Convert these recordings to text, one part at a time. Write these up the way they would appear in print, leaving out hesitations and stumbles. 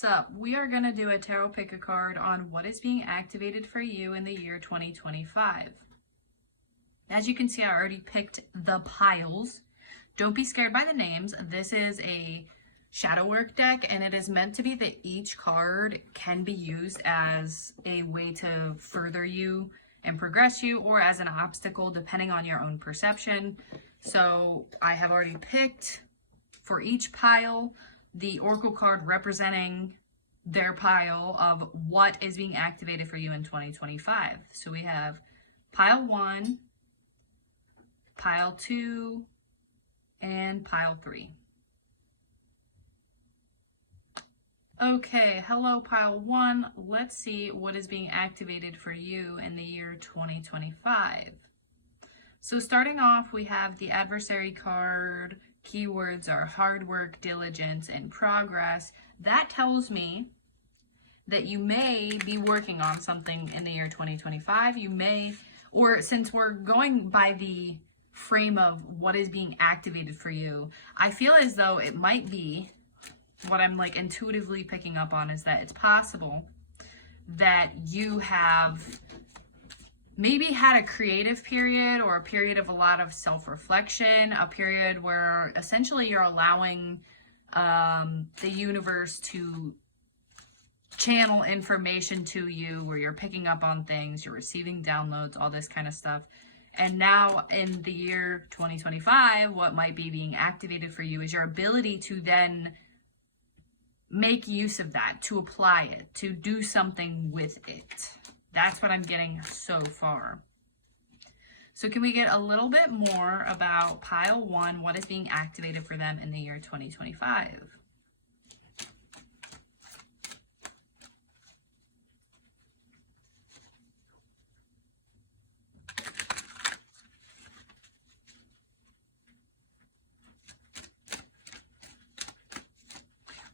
Sup, we are going to do a tarot pick a card on what is being activated for you in the year 2025. As you can see, I already picked the piles. Don't be scared by the names. This is a shadow work deck, and it is meant to be that each card can be used as a way to further you and progress you, or as an obstacle depending on your own perception. So I have already picked for each pile the oracle card representing their pile of what is being activated for you in 2025. So we have pile 1, pile 2, and pile 3. Okay, hello pile 1. Let's see what is being activated for you in the year 2025. So starting off, we have the adversary card. Keywords are hard work, diligence, and progress. That tells me that you may be working on something in the year 2025. You may, or since we're going by the frame of what is being activated for you, I feel as though it might be, what I'm like intuitively picking up on is that it's possible that you have maybe had a creative period, or a period of a lot of self-reflection, a period where essentially you're allowing the universe to channel information to you, where you're picking up on things, you're receiving downloads, all this kind of stuff. And now in the year 2025, what might be being activated for you is your ability to then make use of that, to apply it, to do something with it. That's what I'm getting so far. So can we get a little bit more about pile 1, what is being activated for them in the year 2025?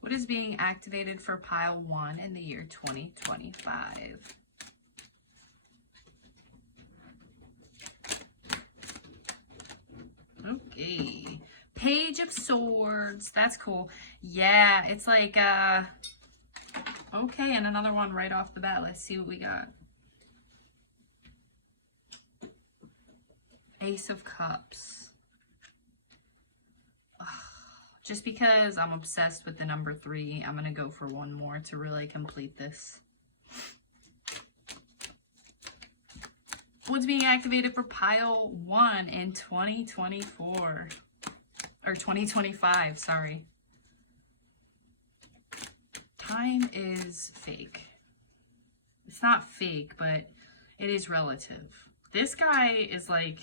What is being activated for pile 1 in the year 2025? Okay. Page of Swords. That's cool. Yeah, it's like, okay, and another one right off the bat. Let's see what we got. Ace of Cups. Ugh. Just because I'm obsessed with the number 3, I'm going to go for one more to really complete this. What's being activated for pile 1 in 2024? Or 2025, sorry. Time is fake. It's not fake, but it is relative. This guy is like,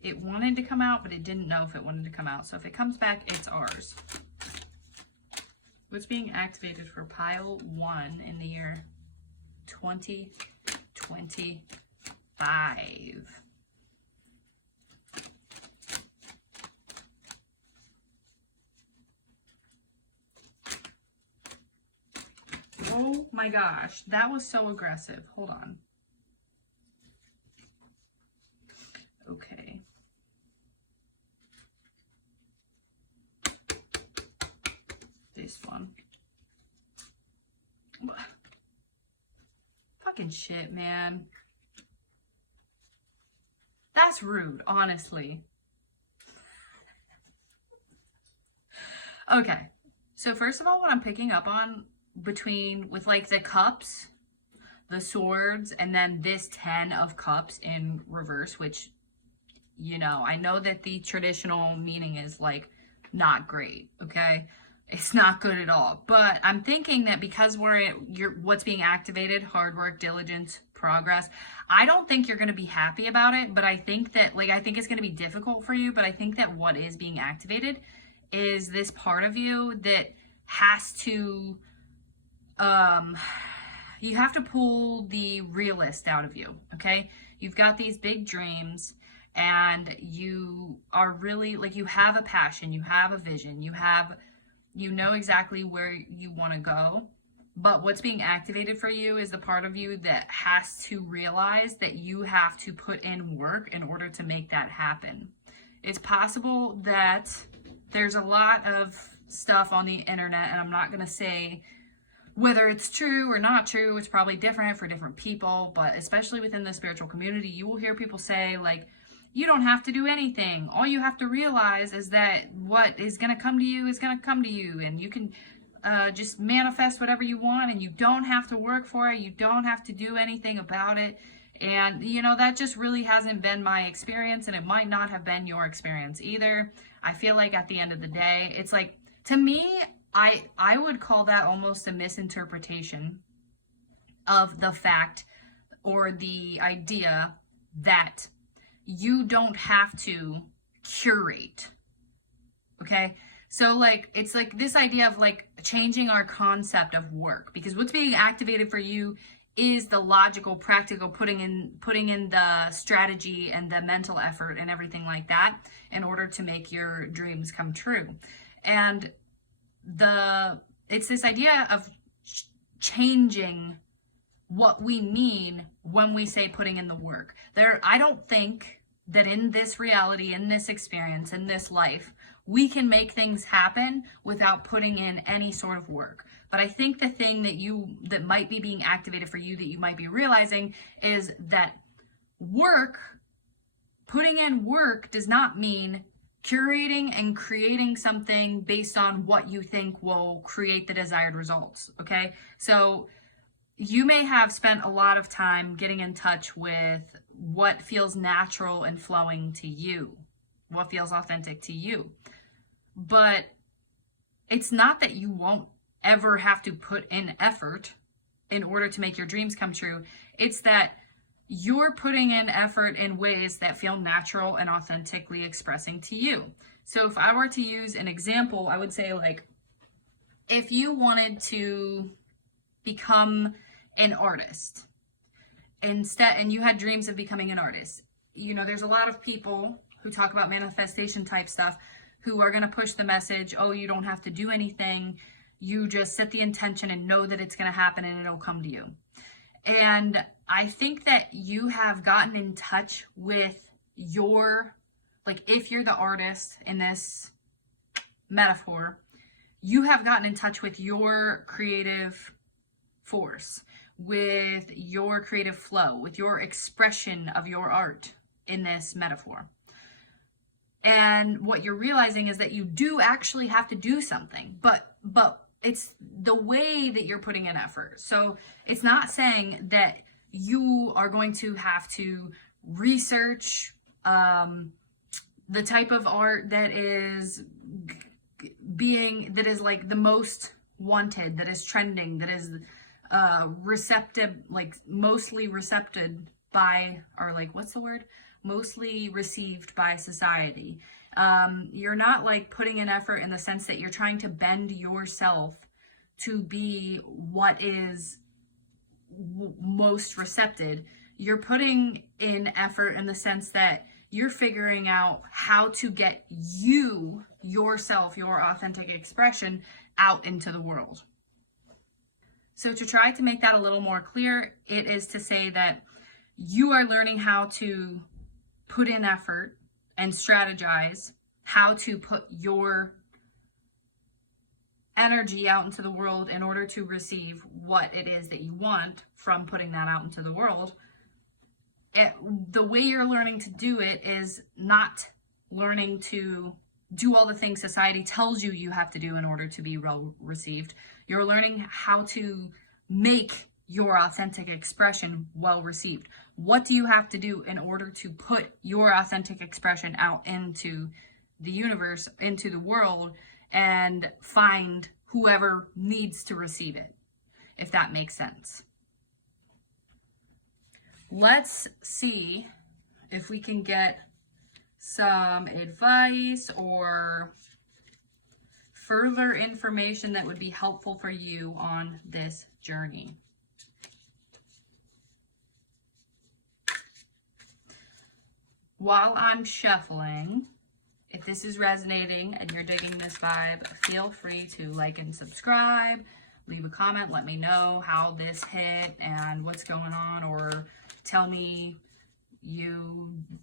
it wanted to come out, but it didn't know if it wanted to come out. So if it comes back, it's ours. What's being activated for pile 1 in the year 2025? Oh my gosh, that was so aggressive. Hold on. Okay. This one. Fucking shit, man. That's rude, honestly. Okay. So first of all, what I'm picking up on with like the cups, the swords, and then this 10 of cups in reverse, which, you know, I know that the traditional meaning is like not great, okay? It's not good at all. But I'm thinking that because what's being activated, hard work, diligence, progress, I don't think you're going to be happy about it, but I think that, like, I think it's going to be difficult for you, but I think that what is being activated is this part of you that has to, you have to pull the realist out of you, okay? You've got these big dreams, and you are really, like, you have a passion, you have a vision, you know exactly where you want to go, but what's being activated for you is the part of you that has to realize that you have to put in work in order to make that happen. It's possible that there's a lot of stuff on the internet, and I'm not going to say whether it's true or not true. It's probably different for different people, but especially within the spiritual community, you will hear people say, like, you don't have to do anything. All you have to realize is that what is going to come to you is going to come to you, and you can just manifest whatever you want, and you don't have to work for it. You don't have to do anything about it. And, you know, that just really hasn't been my experience, and it might not have been your experience either. I feel like at the end of the day, it's like, to me, I would call that almost a misinterpretation of the fact or the idea that you don't have to curate. Okay? So like, it's like this idea of like changing our concept of work, because what's being activated for you is the logical, practical, putting in the strategy and the mental effort and everything like that in order to make your dreams come true. And it's this idea of changing what we mean when we say putting in the work. I don't think that in this reality, in this experience, in this life, we can make things happen without putting in any sort of work. But I think the thing that might be being activated for you, that you might be realizing, is that putting in work does not mean curating and creating something based on what you think will create the desired results. Okay? So you may have spent a lot of time getting in touch with what feels natural and flowing to you, what feels authentic to you. But it's not that you won't ever have to put in effort in order to make your dreams come true. It's that you're putting in effort in ways that feel natural and authentically expressing to you. So if I were to use an example, I would say, like, if you wanted to become an artist and you had dreams of becoming an artist, you know, there's a lot of people who talk about manifestation type stuff who are going to push the message, oh, you don't have to do anything. You just set the intention and know that it's going to happen and it'll come to you. And I think that you have gotten in touch with if you're the artist in this metaphor, you have gotten in touch with your creative force, with your creative flow, with your expression of your art in this metaphor. And what you're realizing is that you do actually have to do something, but it's the way that you're putting in effort. So it's not saying that you are going to have to research the type of art that is like the most wanted, that is trending, that is receptive, like mostly recepted by, or like, what's the word? Mostly received by society. You're not like putting in effort in the sense that you're trying to bend yourself to be what is most recepted. You're putting in effort in the sense that you're figuring out how to get yourself, your authentic expression out into the world. So to try to make that a little more clear, it is to say that you are learning how to put in effort and strategize how to put your energy out into the world in order to receive what it is that you want from putting that out into the world. The way you're learning to do it is not learning to do all the things society tells you you have to do in order to be well received. You're learning how to make your authentic expression well received. What do you have to do in order to put your authentic expression out into the universe, into the world, and find whoever needs to receive it, if that makes sense? Let's see if we can get some advice or further information that would be helpful for you on this journey. While I'm shuffling, if this is resonating and you're digging this vibe, feel free to like and subscribe, leave a comment, let me know how this hit and what's going on, or tell me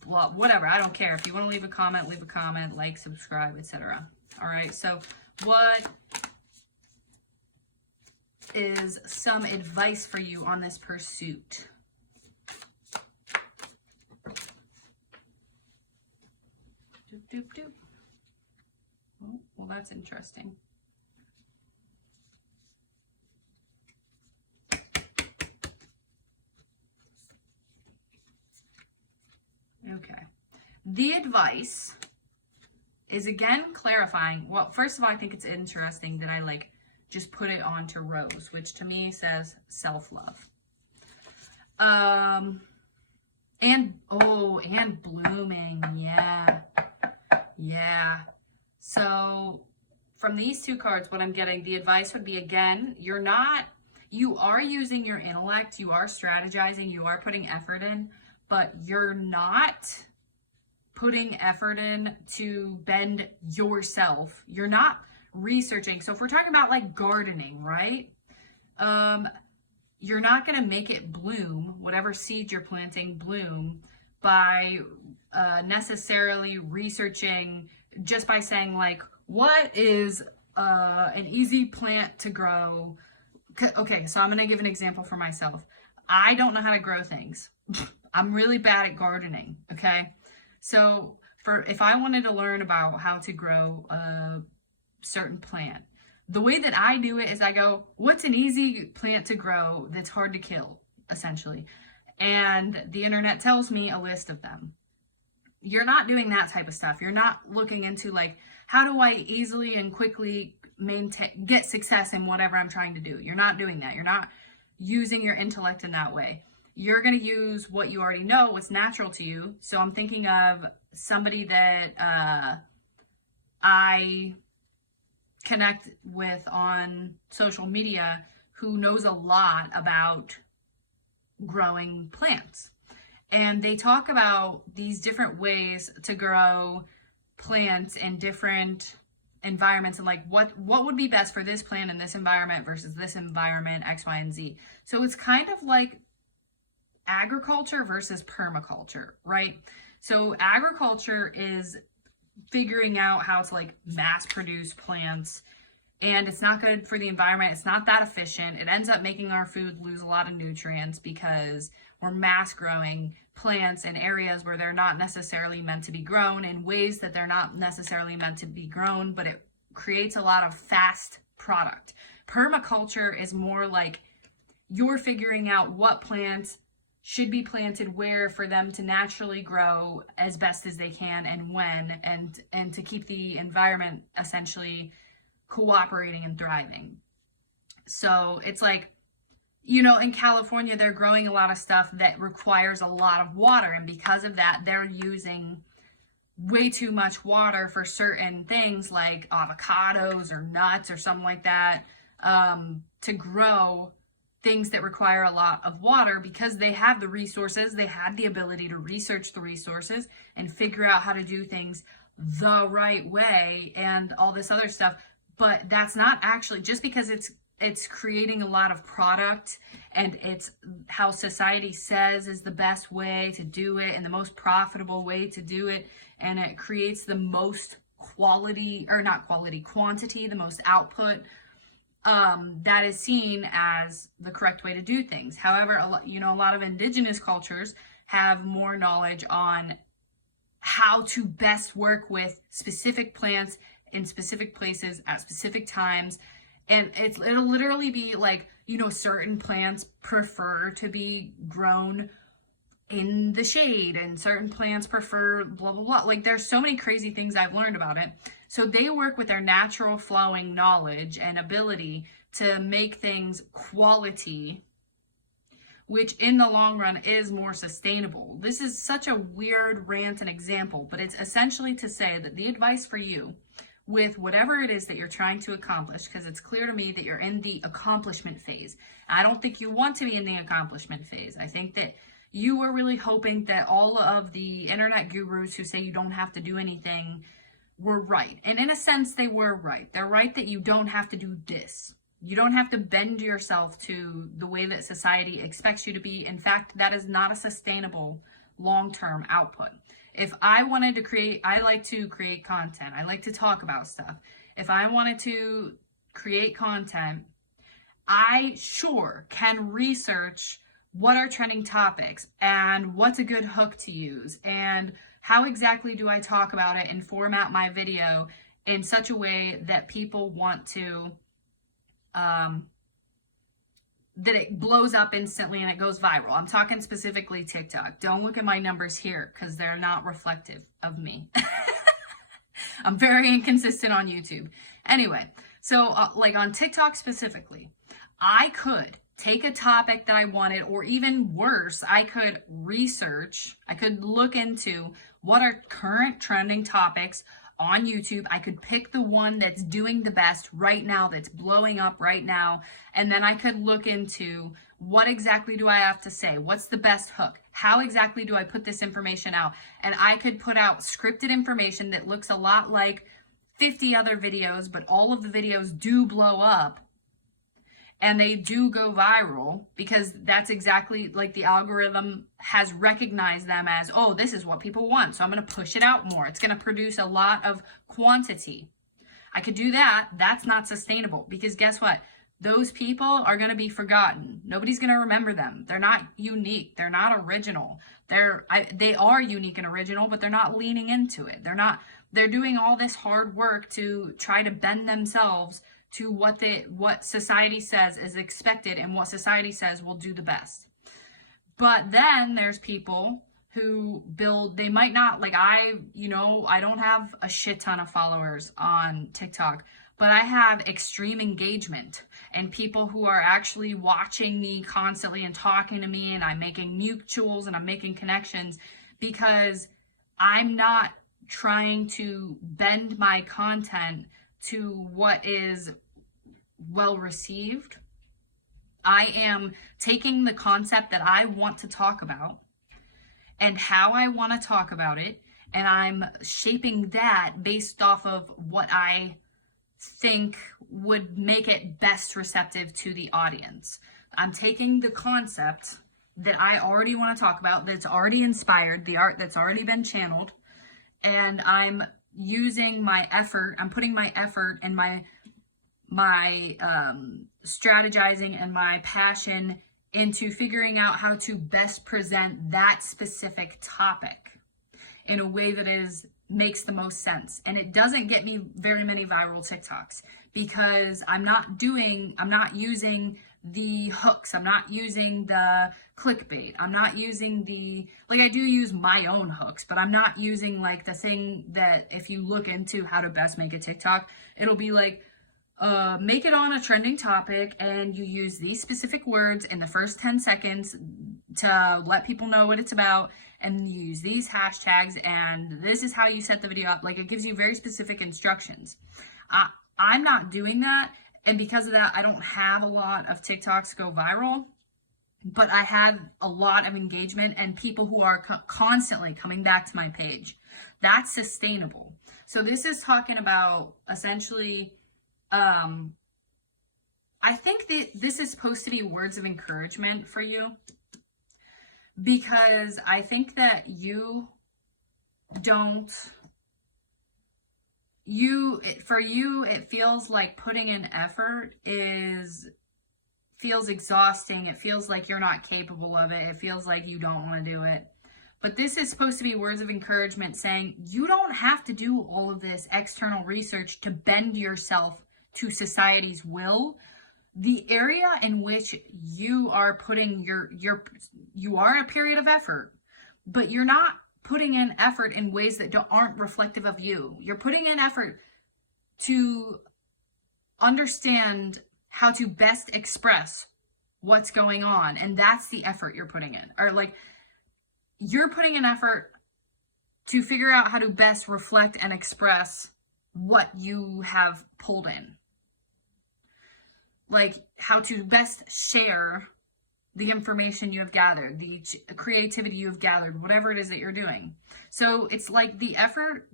whatever, I don't care. If you want to leave a comment, like, subscribe, etc. All right, so What is some advice for you on this pursuit? Doop, doop, doop. Oh, well, that's interesting. Okay. The advice is again clarifying. Well, first of all, I think it's interesting that I just put it onto rose, which to me says self-love. And blooming. Yeah. So from these two cards, what I'm getting, the advice would be, again, you are using your intellect, you are strategizing, you are putting effort in, but you're not putting effort in to bend yourself. You're not researching. So if we're talking about like gardening, right? You're not going to make it bloom, whatever seed you're planting bloom, by necessarily researching, just by saying like, what is an easy plant to grow? Okay, so I'm going to give an example for myself. I don't know how to grow things. I'm really bad at gardening, okay? So if I wanted to learn about how to grow a certain plant, the way that I do it is I go, what's an easy plant to grow that's hard to kill, essentially? And the internet tells me a list of them. You're not doing that type of stuff. You're not looking into like, how do I easily and quickly get success in whatever I'm trying to do? You're not doing that. You're not using your intellect in that way. You're going to use what you already know, what's natural to you. So I'm thinking of somebody that I connect with on social media who knows a lot about growing plants. And they talk about these different ways to grow plants in different environments and like what would be best for this plant in this environment versus this environment, X, Y, and Z. So it's kind of like agriculture versus permaculture, right? So agriculture is figuring out how to like mass produce plants, and it's not good for the environment. It's not that efficient. It ends up making our food lose a lot of nutrients because we're mass growing plants in areas where they're not necessarily meant to be grown, in ways that they're not necessarily meant to be grown, but it creates a lot of fast product. Permaculture is more like you're figuring out what plants should be planted where for them to naturally grow as best as they can and when, and to keep the environment essentially cooperating and thriving. So it's like, you know, in California, they're growing a lot of stuff that requires a lot of water. And because of that, they're using way too much water for certain things like avocados or nuts or something like that, to grow things that require a lot of water, because they have the resources, they had the ability to research the resources and figure out how to do things the right way and all this other stuff. But that's not actually, just because it's creating a lot of product and it's how society says is the best way to do it and the most profitable way to do it, and it creates the most quantity, the most output, that is seen as the correct way to do things. However, a lot of indigenous cultures have more knowledge on how to best work with specific plants in specific places at specific times. And it'll literally be like, certain plants prefer to be grown in the shade and certain plants prefer blah, blah, blah. Like, there's so many crazy things I've learned about it. So they work with their natural flowing knowledge and ability to make things quality, which in the long run is more sustainable. This is such a weird rant and example, but it's essentially to say that the advice for you with whatever it is that you're trying to accomplish, because it's clear to me that you're in the accomplishment phase. I don't think you want to be in the accomplishment phase. I think that you are really hoping that all of the internet gurus who say you don't have to do anything were right. And in a sense, they were right. They're right that you don't have to do this. You don't have to bend yourself to the way that society expects you to be. In fact, that is not a sustainable long-term output. If I wanted to create, I like to create content. I like to talk about stuff. if I wanted to create content, I sure can research what are trending topics and what's a good hook to use and how exactly do I talk about it and format my video in such a way that people want to, that it blows up instantly and it goes viral. I'm talking specifically TikTok. Don't look at my numbers here because they're not reflective of me. I'm very inconsistent on YouTube. Anyway, so like on TikTok specifically, I could take a topic that I wanted, or even worse, I could research, I could look into what are current trending topics on YouTube. I could pick the one that's doing the best right now, that's blowing up right now, and then I could look into what exactly do I have to say? What's the best hook? How exactly do I put this information out? And I could put out scripted information that looks a lot like 50 other videos, but all of the videos do blow up and they do go viral because that's exactly like the algorithm has recognized them as, oh, this is what people want. So I'm going to push it out more. It's going to produce a lot of quantity. I could do that. That's not sustainable because guess what? Those people are going to be forgotten. Nobody's going to remember them. They're not unique. They're not original. They are unique and original, but they're not leaning into it. They're doing all this hard work to try to bend themselves to what society says is expected and what society says will do the best. But then there's people who they might not, like I don't have a shit ton of followers on TikTok, but I have extreme engagement and people who are actually watching me constantly and talking to me, and I'm making mutuals and I'm making connections because I'm not trying to bend my content to what is well received. I am taking the concept that I want to talk about and how I want to talk about it, and I'm shaping that based off of what I think would make it best receptive to the audience. I'm taking the concept that I already want to talk about, that's already inspired, the art that's already been channeled, and I'm using my effort, I'm putting my effort and my strategizing and my passion into figuring out how to best present that specific topic in a way that makes the most sense. And it doesn't get me very many viral TikToks because I'm not using the hooks. I'm not using the clickbait. I'm not using I do use my own hooks, but I'm not using like the thing that if you look into how to best make a TikTok, it'll be like, make it on a trending topic and you use these specific words in the first 10 seconds to let people know what it's about, and you use these hashtags, and this is how you set the video up. Like, it gives you very specific instructions. I'm not doing that, and because of that, I don't have a lot of TikToks go viral, but I have a lot of engagement and people who are constantly coming back to my page. That's sustainable. So this is talking about essentially, I think that this is supposed to be words of encouragement for you, because I think that for you, it feels like putting in effort feels exhausting. It feels like you're not capable of it. It feels like you don't want to do it. But this is supposed to be words of encouragement saying you don't have to do all of this external research to bend yourself to society's will. The area in which you are putting you are in a period of effort, but you're not putting in effort in ways that aren't reflective of you. You're putting in effort to understand how to best express what's going on, and that's the effort you're putting in. Or like, you're putting in effort to figure out how to best reflect and express what you have pulled in. Like, how to best share the information you have gathered, the creativity you have gathered, whatever it is that you're doing. So it's like the effort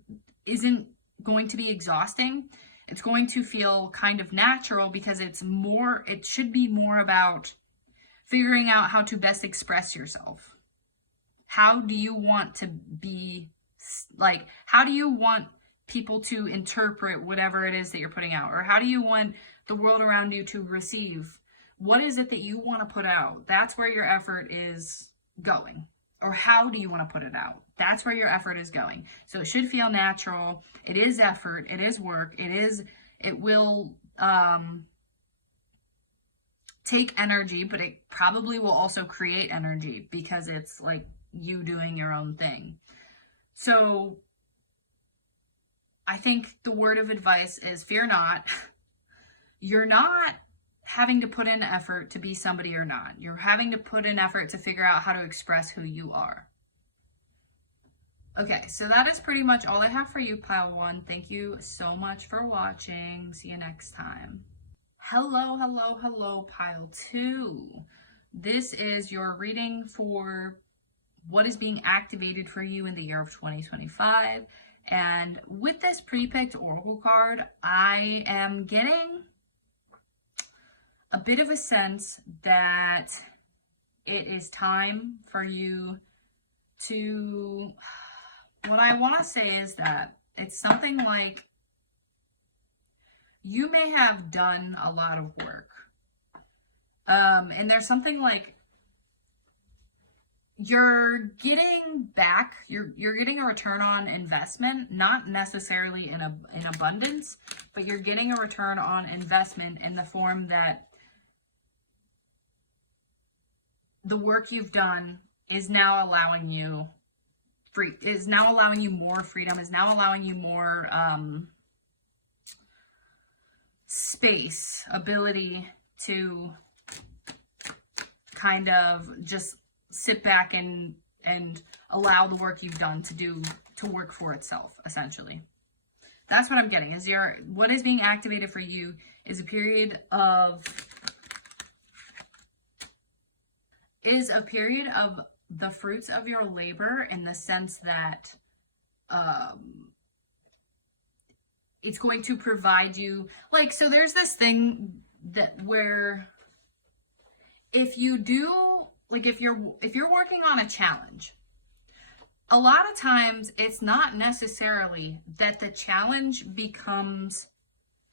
isn't going to be exhausting. It's going to feel kind of natural because it should be more about figuring out how to best express yourself. How do you want to be, like, how do you want people to interpret whatever it is that you're putting out? Or how do you want the world around you to receive? What is it that you want to put out? That's where your effort is going. Or how do you want to put it out? That's where your effort is going. So it should feel natural. It is effort. It is work. It will take energy, but it probably will also create energy because it's like you doing your own thing. So I think the word of advice is fear not. You're not having to put in effort to be somebody or not. You're having to put in effort to figure out how to express who you are. Okay, so that is pretty much all I have for you, Pile 1. Thank you so much for watching. See you next time. Hello, hello, hello, Pile 2. This is your reading for what is being activated for you in the year of 2025. And with this pre-picked oracle card, I am getting a bit of a sense that it is time for you to, what I want to say is that it's something like you may have done a lot of work. And there's something like you're getting back, you're getting a return on investment, not necessarily in abundance, but you're getting a return on investment in the form that the work you've done is now allowing you more freedom, is now allowing you more space, ability to kind of just sit back and allow the work you've done to work for itself, essentially. That's what I'm getting. What is being activated for you is a period of the fruits of your labor, in the sense that it's going to provide you, like, so there's this thing that where if you do, like, if you're working on a challenge, a lot of times it's not necessarily that the challenge becomes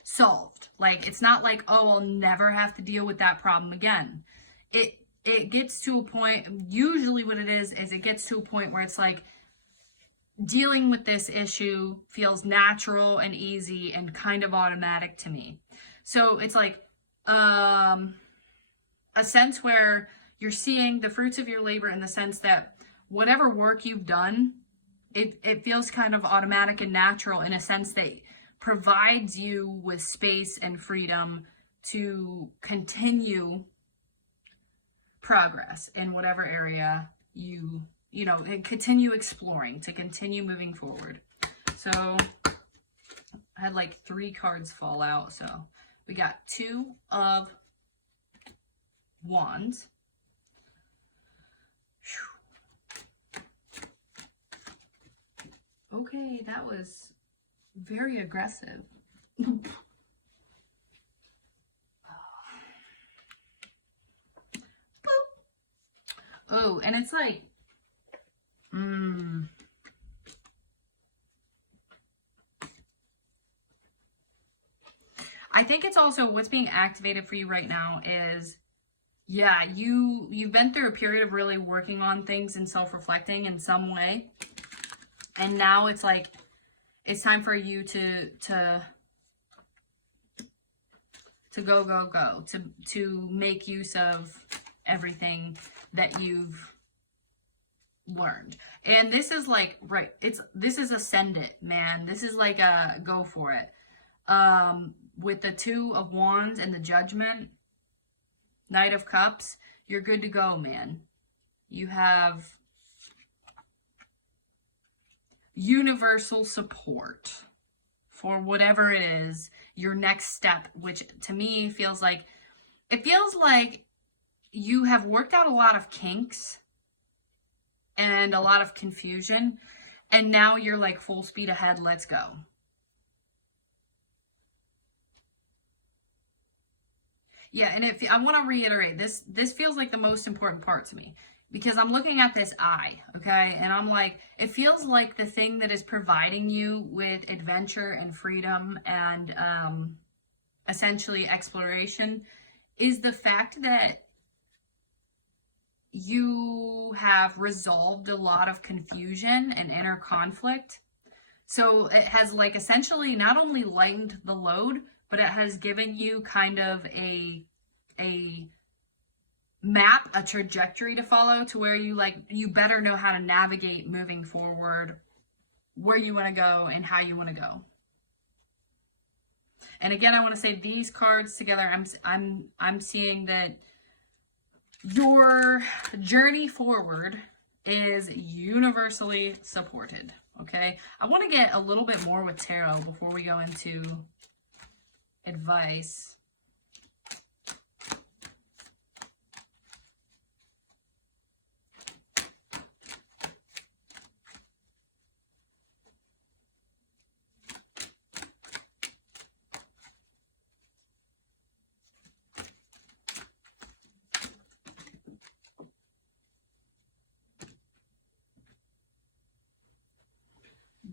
solved. Like, it's not like, oh, I'll never have to deal with that problem again. It gets to a point, usually what it is it gets to a point where it's like, dealing with this issue feels natural and easy and kind of automatic to me. So it's like a sense where you're seeing the fruits of your labor, in the sense that whatever work you've done, it feels kind of automatic and natural, in a sense that provides you with space and freedom to continue progress in whatever area you know, and continue exploring, to continue moving forward. So I had like 3 cards fall out. So we got 2 of Wands. Okay, that was very aggressive. Oh, and it's like, I think it's also what's being activated for you right now is, yeah, you've been through a period of really working on things and self-reflecting in some way. And now it's like, it's time for you to go, to make use of everything that you've learned. And this is like, right, this is ascend it, man. This is like a go for it. With the 2 of Wands and the Judgment, Knight of Cups, you're good to go, man. You have universal support for whatever it is, your next step, which to me feels like, it feels like you have worked out a lot of kinks and a lot of confusion, and now you're like full speed ahead, let's go. Yeah, and I want to reiterate, this feels like the most important part to me. because I'm looking at this eye, okay? And I'm like, it feels like the thing that is providing you with adventure and freedom and essentially exploration is the fact that you have resolved a lot of confusion and inner conflict. So it has like essentially not only lightened the load, but it has given you kind of a map, a trajectory to follow to where you better know how to navigate moving forward, where you want to go and how you want to go. And again, I want to say these cards together, I'm seeing that your journey forward is universally supported. Okay, I want to get a little bit more with tarot before we go into advice.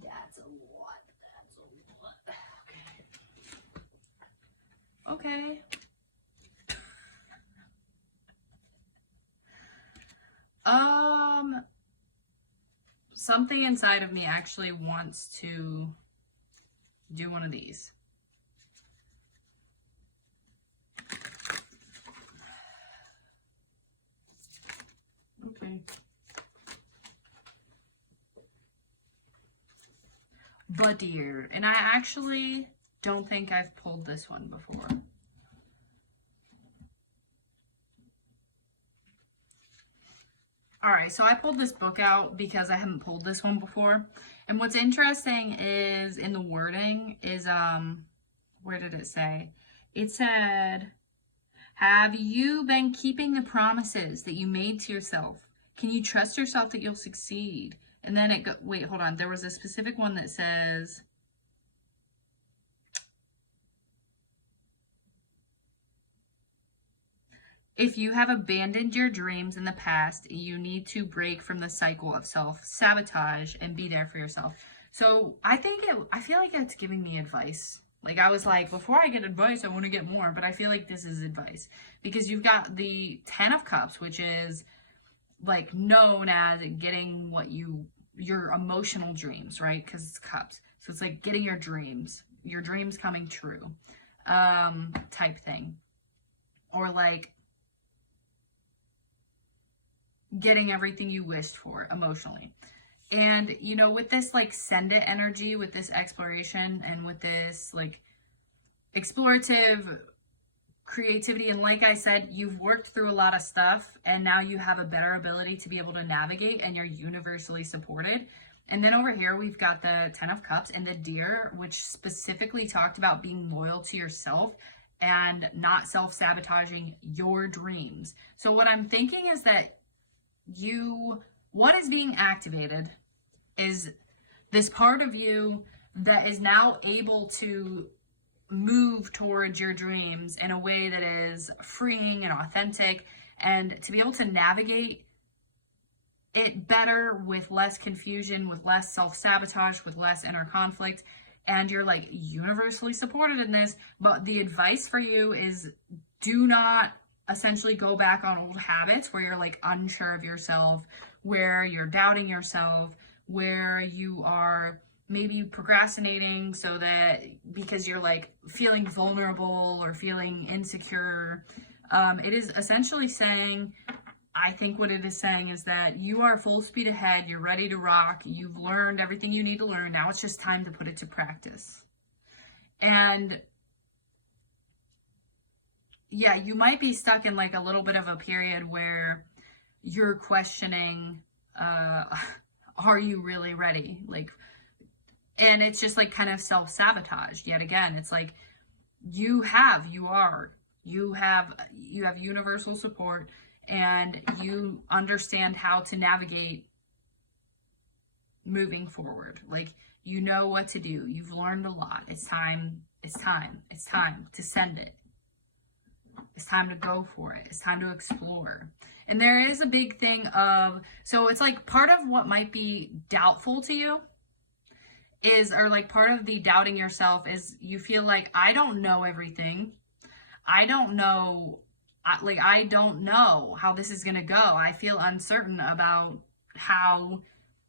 That's a lot. That's a lot. Okay. Okay. Something inside of me actually wants to do one of these. Okay. But dear, and I actually don't think I've pulled this one before. All right, so I pulled this book out because I haven't pulled this one before. And what's interesting is in the wording is, where did it say? It said, have you been keeping the promises that you made to yourself? Can you trust yourself that you'll succeed? And then wait, hold on. There was a specific one that says, if you have abandoned your dreams in the past, you need to break from the cycle of self-sabotage and be there for yourself. So I feel like it's giving me advice. Like I was like, before I get advice, I want to get more, but I feel like this is advice because you've got the 10 of Cups, which is like known as getting what your emotional dreams, right? Because it's cups. So it's like getting your dreams coming true, type thing. Or like getting everything you wished for emotionally. And, you know, with this like send it energy, with this exploration and with this like explorative creativity, and like I said, you've worked through a lot of stuff and now you have a better ability to be able to navigate and you're universally supported. And then over here we've got the 10 of Cups and the Deer, which specifically talked about being loyal to yourself and not self-sabotaging your dreams. So what I'm thinking is that what is being activated is this part of you that is now able to move towards your dreams in a way that is freeing and authentic, and to be able to navigate it better with less confusion, with less self-sabotage, with less inner conflict. And you're like universally supported in this. But the advice for you is do not essentially go back on old habits where you're like unsure of yourself, where you're doubting yourself, where you are maybe procrastinating so that because you're like feeling vulnerable or feeling insecure. It is essentially saying, I think what it is saying is that you are full speed ahead, you're ready to rock, you've learned everything you need to learn, now it's just time to put it to practice. And yeah, you might be stuck in like a little bit of a period where you're questioning, are you really ready? Like, and it's just like kind of self-sabotage. Yet again, it's like you have universal support and you understand how to navigate moving forward. Like, you know what to do. You've learned a lot. It's time to send it. It's time to go for it. It's time to explore. And there is a big thing of, so it's like part of what might be doubtful to you is, or like part of the doubting yourself is you feel like, I don't know everything. I don't know, I don't know how this is going to go. I feel uncertain about how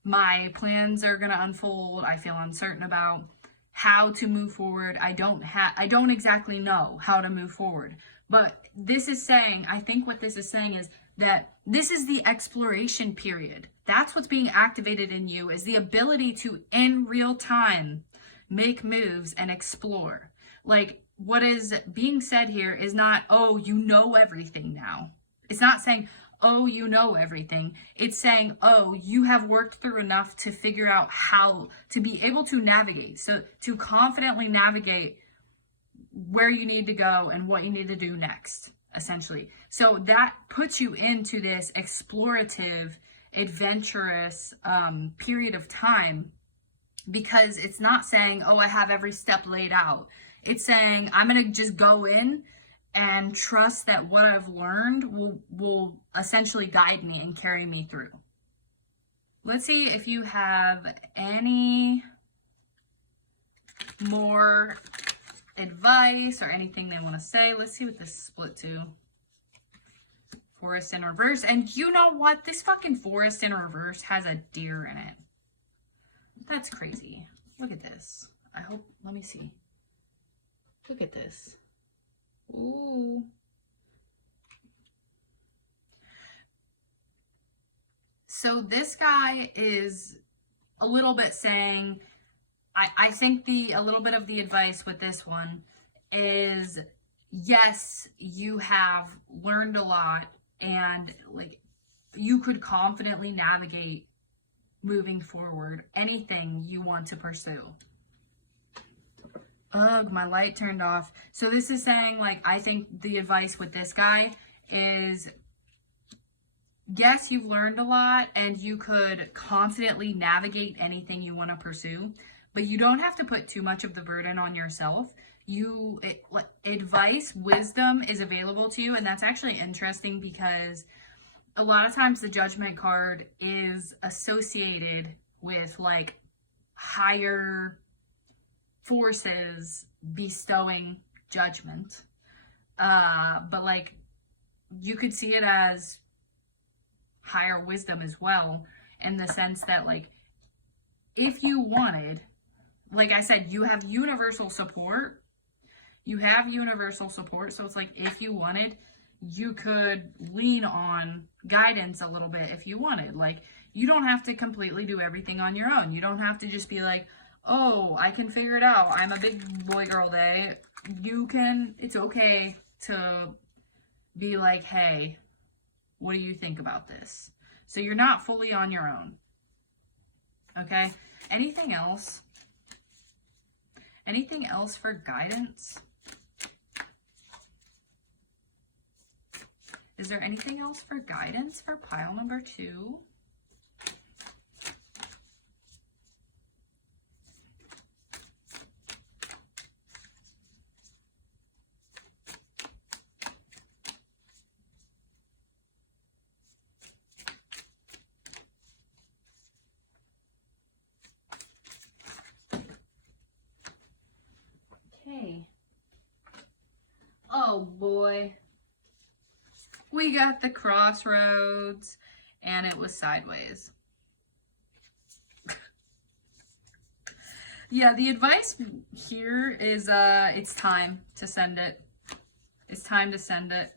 my plans are going to unfold. I feel uncertain about how to move forward. I don't exactly know how to move forward. But this is saying, I think what this is saying is that this is the exploration period. That's what's being activated in you, is the ability to, in real time, make moves and explore. Like, what is being said here is not, oh, you know everything now. It's not saying, oh, you know everything. It's saying, oh, you have worked through enough to figure out how to be able to navigate. So to confidently navigate where you need to go and what you need to do next, essentially. So that puts you into this explorative, adventurous period of time, because it's not saying, oh, I have every step laid out. It's saying, I'm going to just go in and trust that what I've learned will essentially guide me and carry me through. Let's see if you have any more advice or anything they want to say. Let's see what this is split to. Forest in reverse. And you know what? This fucking forest in reverse has a deer in it. That's crazy. Look at this. Let me see. Look at this. Ooh. So this guy is a little bit saying, I think a little bit of the advice with this one is, yes, you have learned a lot and like you could confidently navigate moving forward anything you want to pursue. Ugh, my light turned off. So this is saying, like, I think the advice with this guy is, yes, you've learned a lot and you could confidently navigate anything you want to pursue, but you don't have to put too much of the burden on yourself. Advice, wisdom is available to you. And that's actually interesting because a lot of times the Judgment card is associated with like higher forces bestowing judgment. But like you could see it as higher wisdom as well, in the sense that like if you wanted, like I said, you have universal support. You have universal support. So it's like if you wanted, you could lean on guidance a little bit if you wanted. Like you don't have to completely do everything on your own. You don't have to just be like, oh, I can figure it out. I'm a big boy girl day. It's okay to be like, hey, what do you think about this? So you're not fully on your own. Okay? Anything else? Anything else for guidance? Is there anything else for guidance for pile number 2? Okay. Oh boy. We got the crossroads and it was sideways. Yeah, the advice here is it's time to send it. It's time to send it.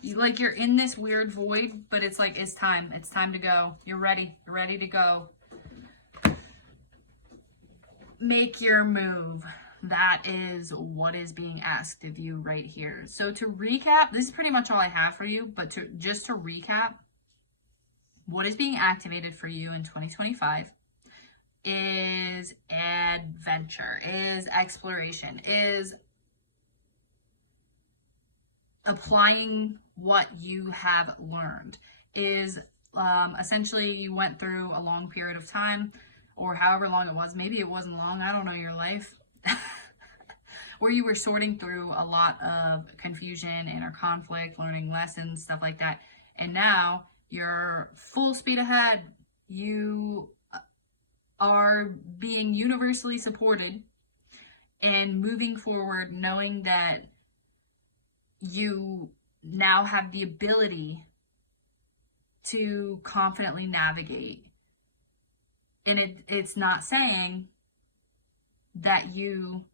You're in this weird void, but it's like it's time. It's time to go. You're ready. You're ready to go. Make your move. That is what is being asked of you right here. So to recap, this is pretty much all I have for you, but just to recap, what is being activated for you in 2025 is adventure, is exploration, is applying what you have learned, is essentially you went through a long period of time, or however long it was. Maybe it wasn't long. I don't know your life. or you were sorting through a lot of confusion, inner conflict, learning lessons, stuff like that. And now you're full speed ahead. You are being universally supported and moving forward, knowing that you now have the ability to confidently navigate. And it's not saying that you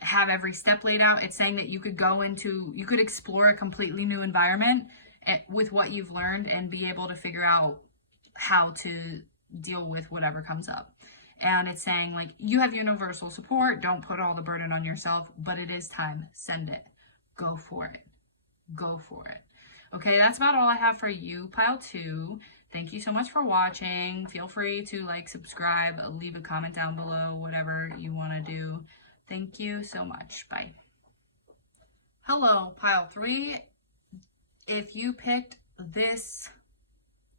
have every step laid out. It's saying that you could explore a completely new environment with what you've learned and be able to figure out how to deal with whatever comes up. And it's saying, like, you have universal support. Don't put all the burden on yourself, but it is time. Send it. Go for it. Go for it. Okay, that's about all I have for you, Pile 2. Thank you so much for watching. Feel free to like, subscribe, leave a comment down below, whatever you want to do. Thank you so much. Bye. Hello, Pile 3. If you picked this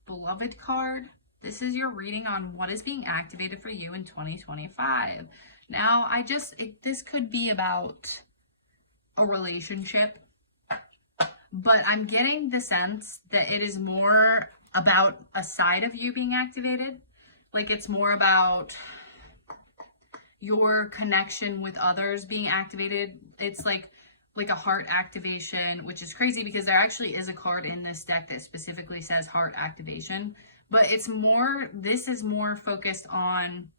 Beloved card, this is your reading on what is being activated for you in 2025. Now, this could be about a relationship, but I'm getting the sense that it is more about a side of you being activated. Like, it's more about your connection with others being activated. It's like a heart activation, which is crazy because there actually is a card in this deck that specifically says heart activation. But this is more focused on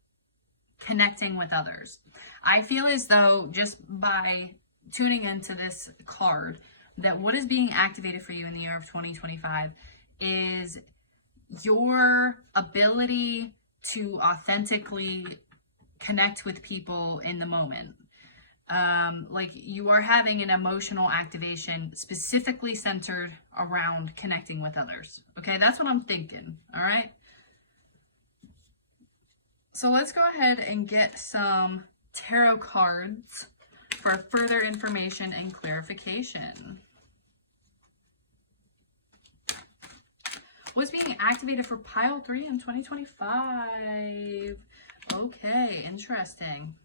connecting with others. I feel as though just by tuning into this card, that what is being activated for you in the year of 2025 is your ability to authentically connect with people in the moment. Like, you are having an emotional activation specifically centered around connecting with others. Okay, that's what I'm thinking. All right. So let's go ahead and get some tarot cards for further information and clarification. What's being activated for Pile 3 in 2025? Okay, interesting.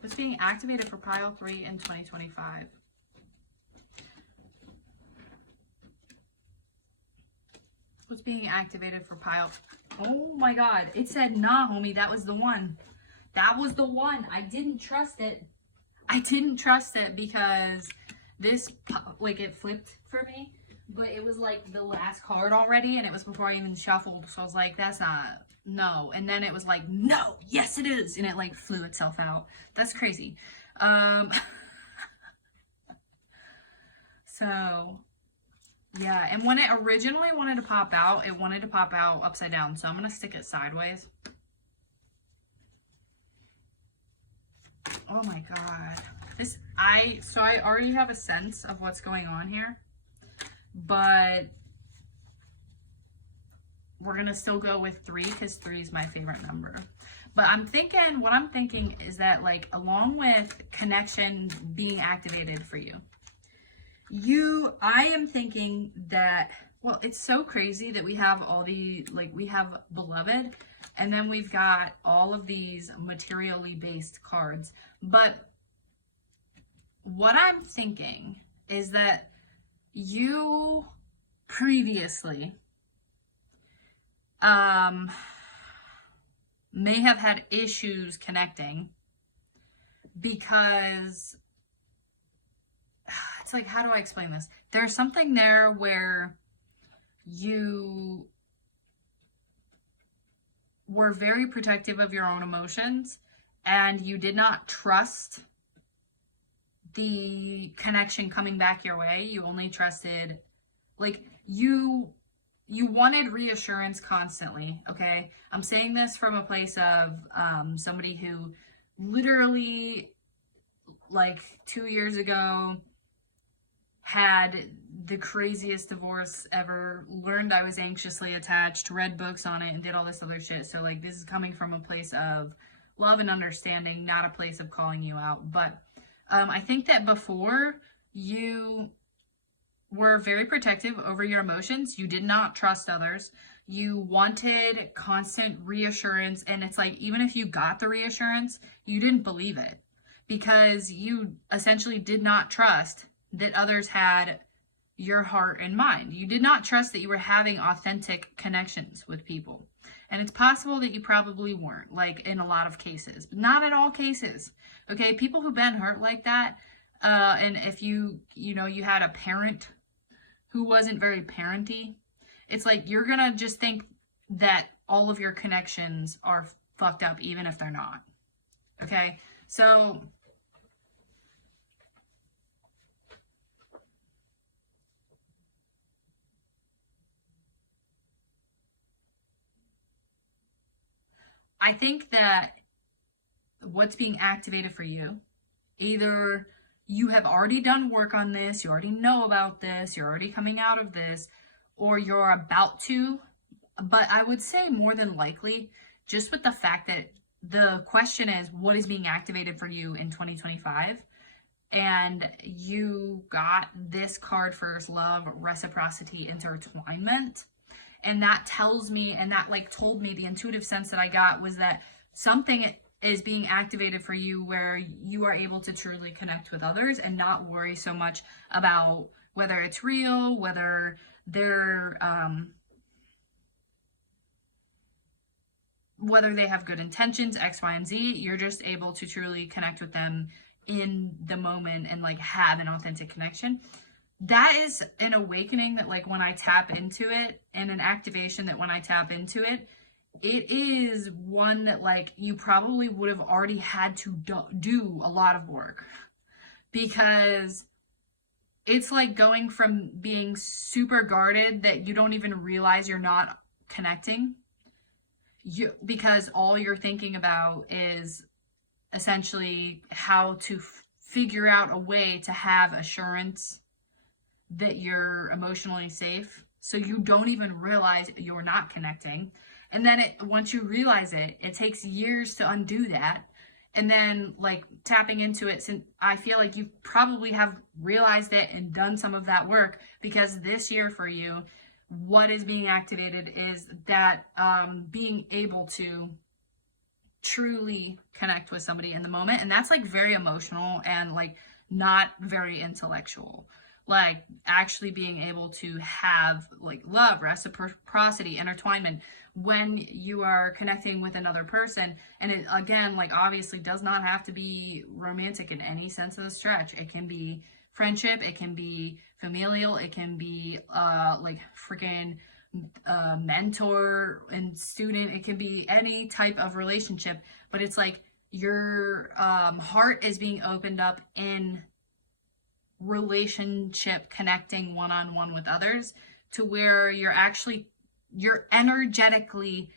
What's being activated for Pile 3 in 2025? What's being activated for Pile? Oh my God, it said, nah, homie, that was the one. That was the one. I didn't trust it. I didn't trust it because this, like, it flipped for me, but it was like the last card already, and it was before I even shuffled. So I was like, that's not, no. And then it was like, no, yes it is. And it like flew itself out. That's crazy. So yeah, and when it originally wanted to pop out, it wanted to pop out upside down. So I'm going to stick it sideways. Oh my God. So I already have a sense of what's going on here, but we're going to still go with 3 because 3 is my favorite number. But what I'm thinking is that, like, along with connection being activated for you, I am thinking that, well, it's so crazy that we have we have Beloved, and then we've got all of these materially based cards. But what I'm thinking is that you previously may have had issues connecting because it's like, how do I explain this? There's something there where you were very protective of your own emotions and you did not trust the connection coming back your way. You only trusted, like, you wanted reassurance constantly. Okay, I'm saying this from a place of somebody who literally, like, 2 years ago had the craziest divorce ever, learned I was anxiously attached, read books on it, and did all this other shit. So, like, this is coming from a place of love and understanding, not a place of calling you out. But I think that before, you were very protective over your emotions. You did not trust others. You wanted constant reassurance. And it's like, even if you got the reassurance, you didn't believe it. because you essentially did not trust that others had your heart and mind. You did not trust that you were having authentic connections with people. And it's possible that you probably weren't, like in a lot of cases, but not in all cases. Okay, people who've been hurt like that, and if you had a parent who wasn't very parenty, it's like you're gonna just think that all of your connections are fucked up, even if they're not. Okay, so I think that what's being activated for you, either you have already done work on this, you already know about this, you're already coming out of this, or you're about to. But I would say more than likely, just with the fact that the question is what is being activated for you in 2025, and you got this card, first love, reciprocity, intertwinement. And that tells me, and that like told me, the intuitive sense that I got was that something is being activated for you where you are able to truly connect with others and not worry so much about whether it's real, whether they're whether they have good intentions, X, Y, and Z. You're just able to truly connect with them in the moment and like have an authentic connection. That is an awakening that like when I tap into it, and an activation that when I tap into it, it is one that like you probably would have already had to do a lot of work, because it's like going from being super guarded that you don't even realize you're not connecting, because all you're thinking about is essentially how to figure out a way to have assurance that you're emotionally safe, so you don't even realize you're not connecting. And then once you realize it, it takes years to undo that. And then like tapping into it, since I feel like you probably have realized it and done some of that work, because this year for you, what is being activated is that being able to truly connect with somebody in the moment. And that's like very emotional and like not very intellectual. Like actually being able to have like love, reciprocity, intertwinement when you are connecting with another person. And it, again, like obviously does not have to be romantic in any sense of the stretch. It can be friendship, it can be familial, it can be like freaking mentor and student, it can be any type of relationship. But it's like your heart is being opened up in relationship, connecting one-on-one with others, to where you're energetically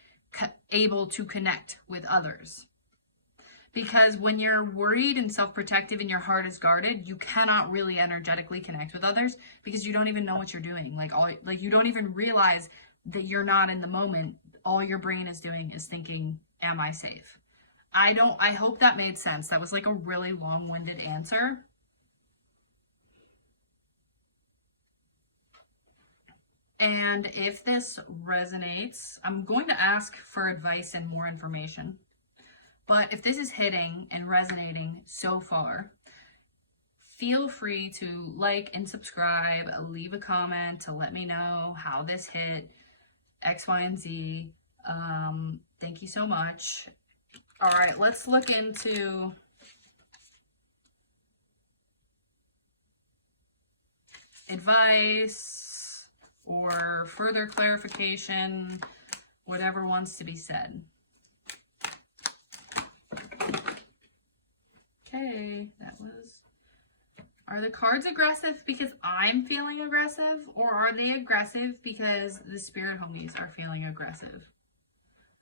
able to connect with others. Because when you're worried and self-protective and your heart is guarded, you cannot really energetically connect with others, because you don't even know what you're doing. Like you don't even realize that you're not in the moment. All your brain is doing is thinking, am I safe? I hope that made sense. That was like a really long-winded answer. And if this resonates, I'm going to ask for advice and more information. But if this is hitting and resonating so far, feel free to like and subscribe, leave a comment to let me know how this hit, X, Y, and Z. Thank you so much. All right, let's look into advice or further clarification, whatever wants to be said. Okay, that was... Are the cards aggressive because I'm feeling aggressive, or are they aggressive because the spirit homies are feeling aggressive?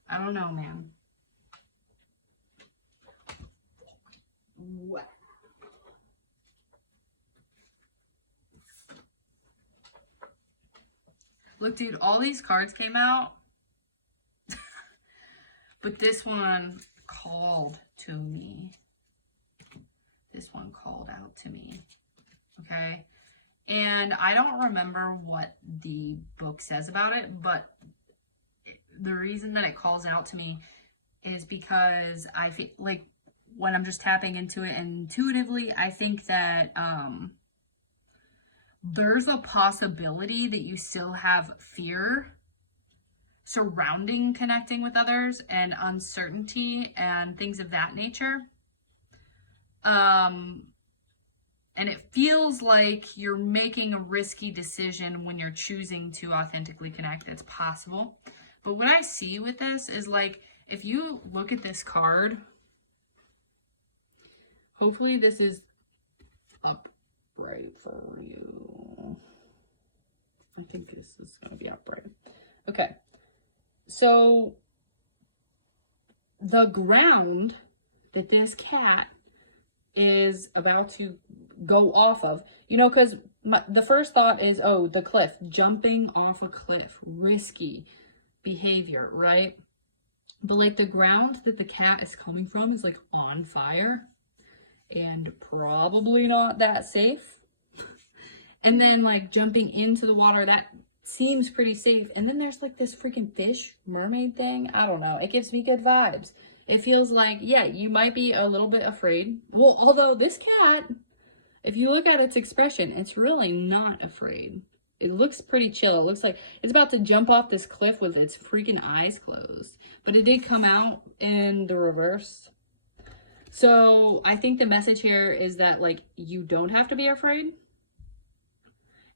I don't know, man. What? Look, dude, all these cards came out, but this one called to me. This one called out to me, okay? And I don't remember what the book says about it, but the reason that it calls out to me is because I feel like when I'm just tapping into it intuitively, I think that there's a possibility that you still have fear surrounding connecting with others and uncertainty and things of that nature. And it feels like you're making a risky decision when you're choosing to authentically connect. It's possible. But what I see with this is like, if you look at this card, hopefully this is upright for you. I think this is going to be upright. Okay. So the ground that this cat is about to go off of, you know, because the first thought is, oh, the cliff, jumping off a cliff, risky behavior, right? But like the ground that the cat is coming from is like on fire and probably not that safe. And then like jumping into the water, that seems pretty safe. And then there's like this freaking fish mermaid thing. I don't know. It gives me good vibes. It feels like, yeah, you might be a little bit afraid. Well, although this cat, if you look at its expression, it's really not afraid. It looks pretty chill. It looks like it's about to jump off this cliff with its freaking eyes closed. But it did come out in the reverse. So I think the message here is that like you don't have to be afraid.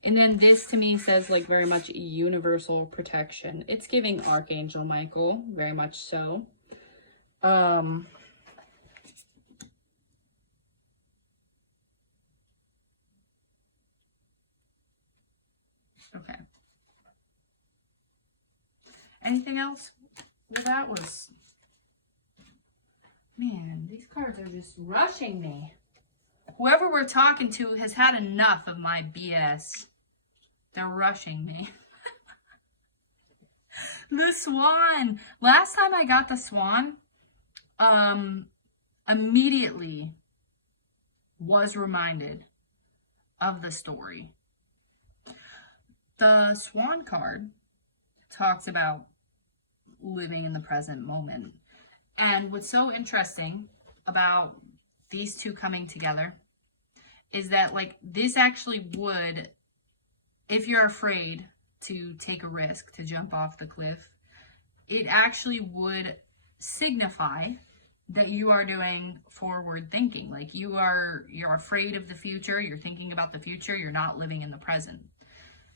And then this to me says like very much universal protection. It's giving Archangel Michael, very much so. Okay. Anything else? Well, that was... Man, these cards are just rushing me. Whoever we're talking to has had enough of my BS. They're rushing me. The swan. Last time I got the swan, immediately was reminded of the story. The swan card talks about living in the present moment. And what's so interesting about these two coming together is that like this actually would, if you're afraid to take a risk, to jump off the cliff, it actually would signify that you are doing forward thinking. Like you're afraid of the future, you're thinking about the future, you're not living in the present.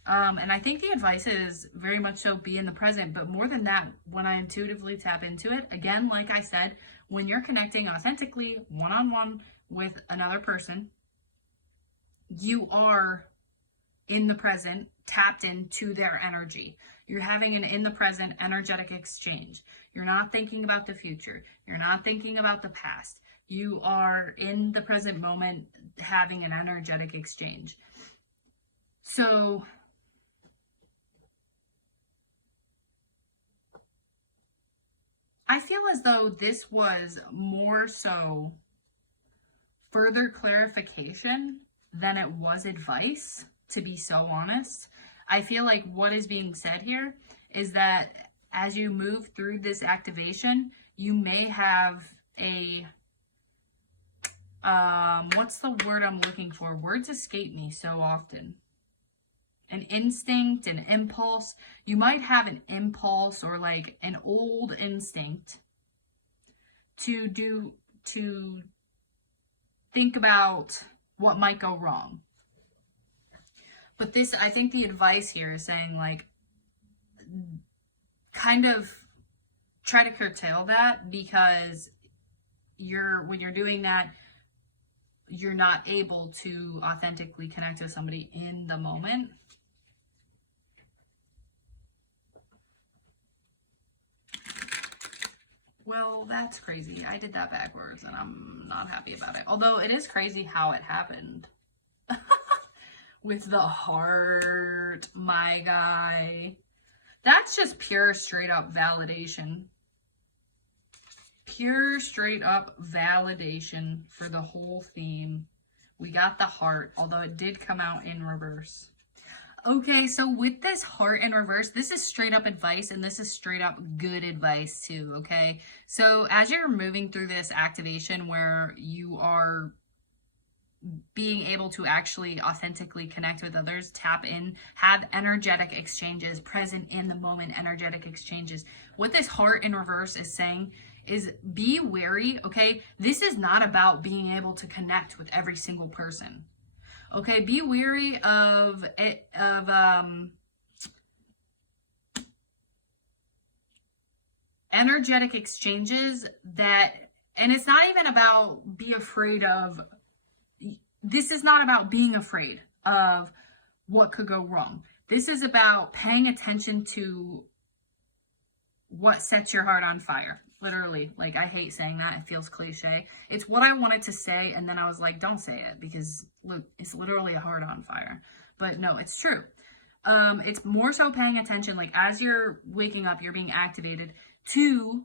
And I think the advice is very much so be in the present, but more than that, when I intuitively tap into it, again, like I said, when you're connecting authentically one-on-one with another person, you are in the present, tapped into their energy. You're having an in the present energetic exchange. You're not thinking about the future. You're not thinking about the past. You are in the present moment having an energetic exchange. So I feel as though this was more so further clarification than it was advice, to be so honest. I feel like what is being said here is that as you move through this activation, you may have a, what's the word I'm looking for? Words escape me so often. An instinct, an impulse. You might have an impulse or like an old instinct to think about what might go wrong. But this, I think the advice here is saying like, kind of try to curtail that, because when you're doing that, you're not able to authentically connect with somebody in the moment. Well, that's crazy. I did that backwards and I'm not happy about it. Although it is crazy how it happened. With the heart, my guy. That's just pure straight up validation. Pure straight up validation for the whole theme. We got the heart, although it did come out in reverse. Okay, so with this heart in reverse, this is straight up advice and this is straight up good advice too, okay? So as you're moving through this activation where you are being able to actually authentically connect with others, tap in, have energetic exchanges, present in the moment energetic exchanges. What this heart in reverse is saying is be wary, okay? This is not about being able to connect with every single person. Okay, be wary of energetic exchanges that, and it's not even about be afraid of, this is not about being afraid of what could go wrong. This is about paying attention to what sets your heart on fire. Literally, like, I hate saying that. It feels cliche. It's what I wanted to say, and then I was like, don't say it, because look, it's literally a heart on fire. But no, it's true. It's more so paying attention, like, as you're waking up, you're being activated to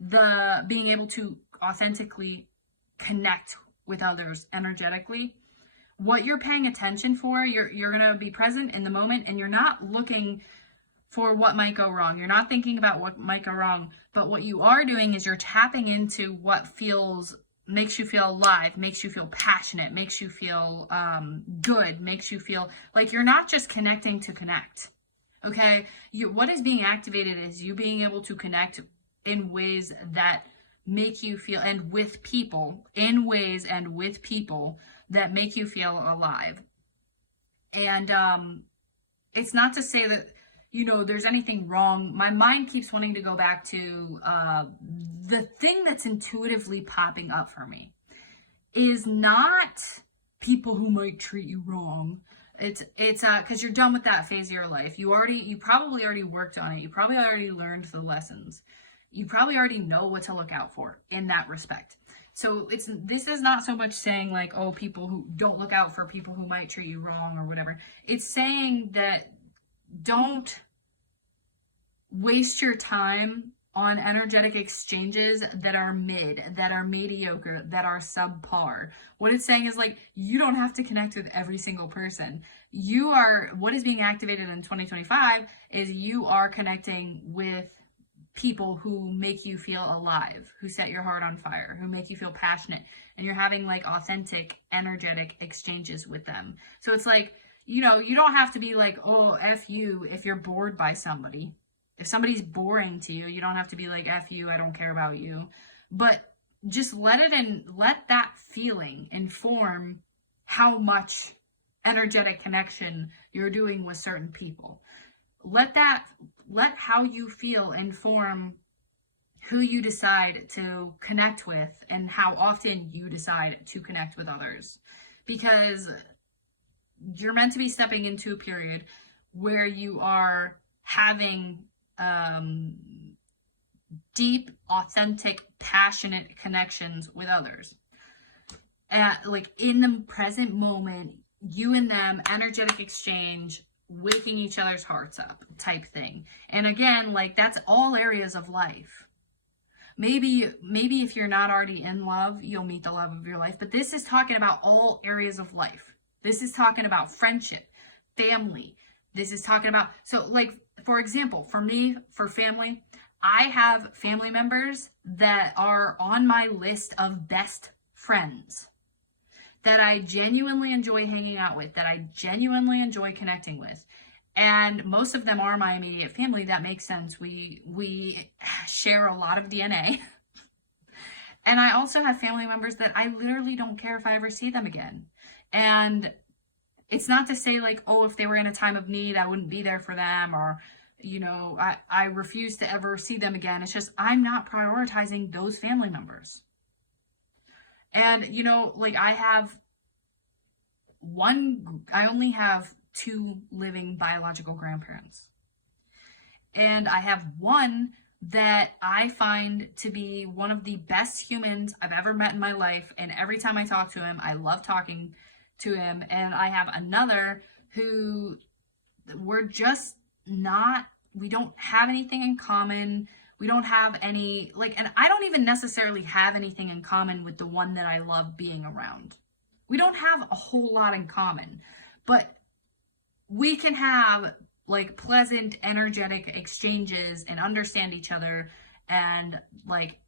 the being able to authentically connect with others energetically. What you're paying attention for, you're going to be present in the moment, and you're not looking for what might go wrong. You're not thinking about what might go wrong, but what you are doing is you're tapping into what makes you feel alive, makes you feel passionate, makes you feel good, makes you feel like you're not just connecting to connect. Okay? What is being activated is you being able to connect in ways that make you feel, and with people, in ways and with people that make you feel alive. And it's not to say that, there's anything wrong. My mind keeps wanting to go back to the thing that's intuitively popping up for me is not people who might treat you wrong. It's because you're done with that phase of your life. You probably already worked on it. You probably already learned the lessons. You probably already know what to look out for in that respect. So this is not so much saying like, oh, people who don't look out for people who might treat you wrong or whatever. It's saying that don't waste your time on energetic exchanges that are mid, that are mediocre, that are subpar. What it's saying is like, you don't have to connect with every single person. What is being activated in 2025 is you are connecting with people who make you feel alive, who set your heart on fire, who make you feel passionate, and you're having like authentic, energetic exchanges with them. So it's like, you don't have to be like, oh, F you if you're bored by somebody. If somebody's boring to you, you don't have to be like, F you, I don't care about you. But just let that feeling inform how much energetic connection you're doing with certain people. Let how you feel inform who you decide to connect with and how often you decide to connect with others. Because you're meant to be stepping into a period where you are having deep, authentic, passionate connections with others. Like in the present moment, you and them, energetic exchange, waking each other's hearts up type thing. And again, like that's all areas of life. Maybe if you're not already in love, you'll meet the love of your life. But this is talking about all areas of life. This is talking about friendship, family. This is talking about, so like, for example, for me, for family, I have family members that are on my list of best friends that I genuinely enjoy hanging out with, that I genuinely enjoy connecting with. And most of them are my immediate family. That makes sense. We share a lot of DNA. And I also have family members that I literally don't care if I ever see them again. And it's not to say like, oh, if they were in a time of need, I wouldn't be there for them, or, I refuse to ever see them again. It's just, I'm not prioritizing those family members. And, like I only have 2 living biological grandparents. And I have one that I find to be one of the best humans I've ever met in my life. And every time I talk to him, I love talking to him. And I have another who we don't have anything in common. We don't have any, and I don't even necessarily have anything in common with the one that I love being around. We don't have a whole lot in common, but we can have like pleasant, energetic exchanges and understand each other, and like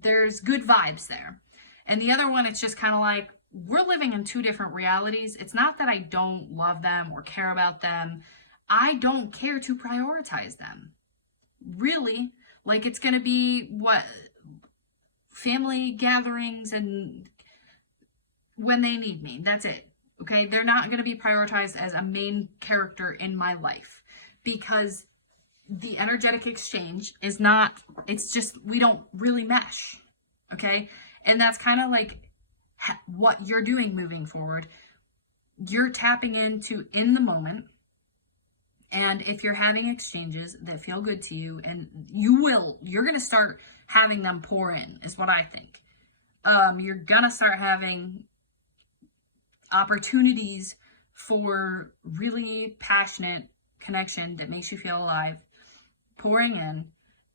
there's good vibes there. And the other one, it's just kind of like we're living in two different realities. It's not that I don't love them or care about them. I don't care to prioritize them. Really, like it's going to be what family gatherings and when they need me. That's it. Okay? They're not going to be prioritized as a main character in my life because the energetic exchange is not, it's just, we don't really mesh. Okay? And that's kind of like what you're doing moving forward. You're tapping into in the moment. And if you're having exchanges that feel good to you, and you're going to start having them pour in, is what I think. You're going to start having opportunities for really passionate connection that makes you feel alive pouring in.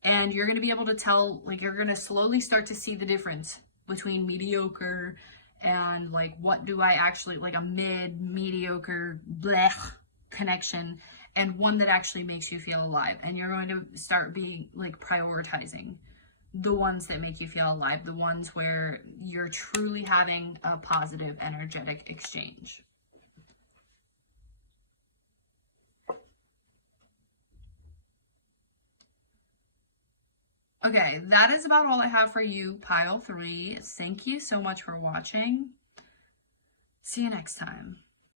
And you're going to be able to tell, like, you're going to slowly start to see the difference between mediocre and, like, what do I actually, like, a mediocre, blech connection, and one that actually makes you feel alive. And you're going to start being, like, prioritizing the ones that make you feel alive, the ones where you're truly having a positive, energetic exchange. Okay, that is about all I have for you, Pile 3. Thank you so much for watching. See you next time.